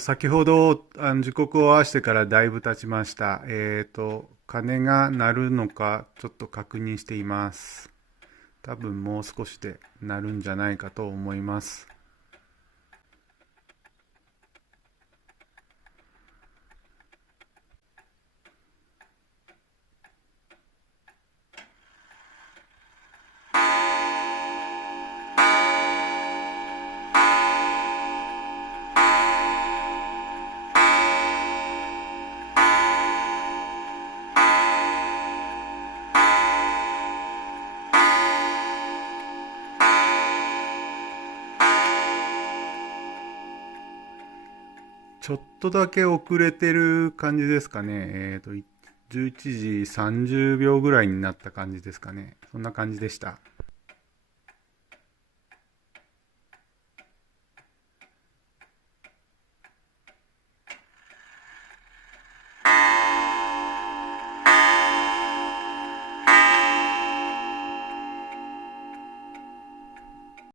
先ほど、時刻を合わせてからだいぶ経ちました。鐘が鳴るのか、ちょっと確認しています。多分もう少しで鳴るんじゃないかと思います。ちょっとだけ遅れてる感じですかね。11時30秒ぐらいになった感じですかね。そんな感じでした。